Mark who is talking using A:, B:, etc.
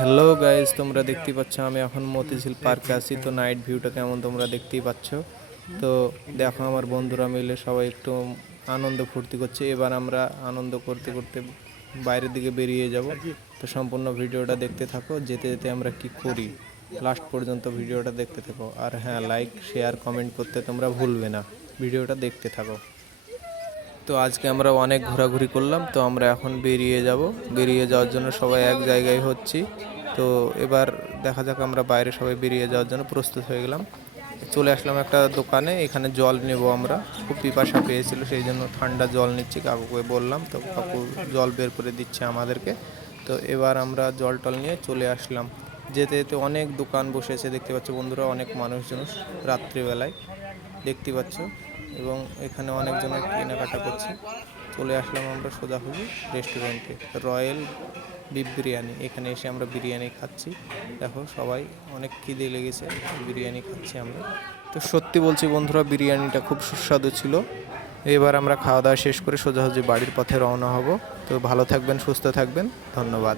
A: Hello guys তোমরা দেখতেই পাচ্ছ আমি এখন মতিঝিল পার্কে আছি। তো নাইট ভিউটা কেমন তোমরা দেখতেই পাচ্ছ? তো দেখো আমার বন্ধুরা মিলে সবাই একটু আনন্দ ফুর্তি করছে। এবার আমরা আনন্দ করতে করতে বাইরের দিকে বেরিয়ে যাব। তো সম্পূর্ণ ভিডিওটা দেখতে থাকো, যেতে যেতে আমরা কি করি? লাস্ট পর্যন্ত ভিডিওটা দেখতে থাকো। আর হ্যাঁ লাইক শেয়ার কমেন্ট করতে তোমরা ভুলবে না। ভিডিওটা দেখতে থাকো। তো আজকে আমরা অনেক ঘোরাঘুরি করলাম, তো আমরা এখন বেরিয়ে যাব। বেরিয়ে যাওয়ার জন্য সবাই এক জায়গায় হচ্ছি। তো এবার দেখা যাক আমরা বাইরে সবাই বেরিয়ে যাওয়ার জন্য প্রস্তুত হয়ে গেলাম। চলে আসলাম একটা দোকানে, এখানে জল নেব আমরা। খুব পিপাসা পেয়েছিল, সেই জন্য ঠান্ডা জল নিচ্ছি কাকুকে বললাম। তো কাকু জল বের করে দিচ্ছে আমাদেরকে। তো এবার আমরা জল টল নিয়ে চলে আসলাম। যেতে যেতে অনেক দোকান বসেছে, দেখতে পাচ্ছ বন্ধুরা, অনেক মানুষজন রাত্রিবেলায়। দেখতে পাচ্ছ? এবং এখানে অনেকজনের কেনাকাটা করছে। চলে আসলাম আমরা সোজা সোজাসুজি রেস্টুরেন্টে। Royal beef biryani. এখানে এসে আমরা বিরিয়ানি খাচ্ছি। দেখো সবাই অনেক খিদে লেগেছে, বিরিয়ানি খাচ্ছি আমরা। তো সত্যি বলছি বন্ধুরা, বিরিয়ানিটা খুব সুস্বাদু ছিল। এবার আমরা খাওয়া দাওয়া শেষ করে সোজাসুজি বাড়ির পথে রওনা হব। তো ভালো থাকবেন, সুস্থ থাকবেন। ধন্যবাদ।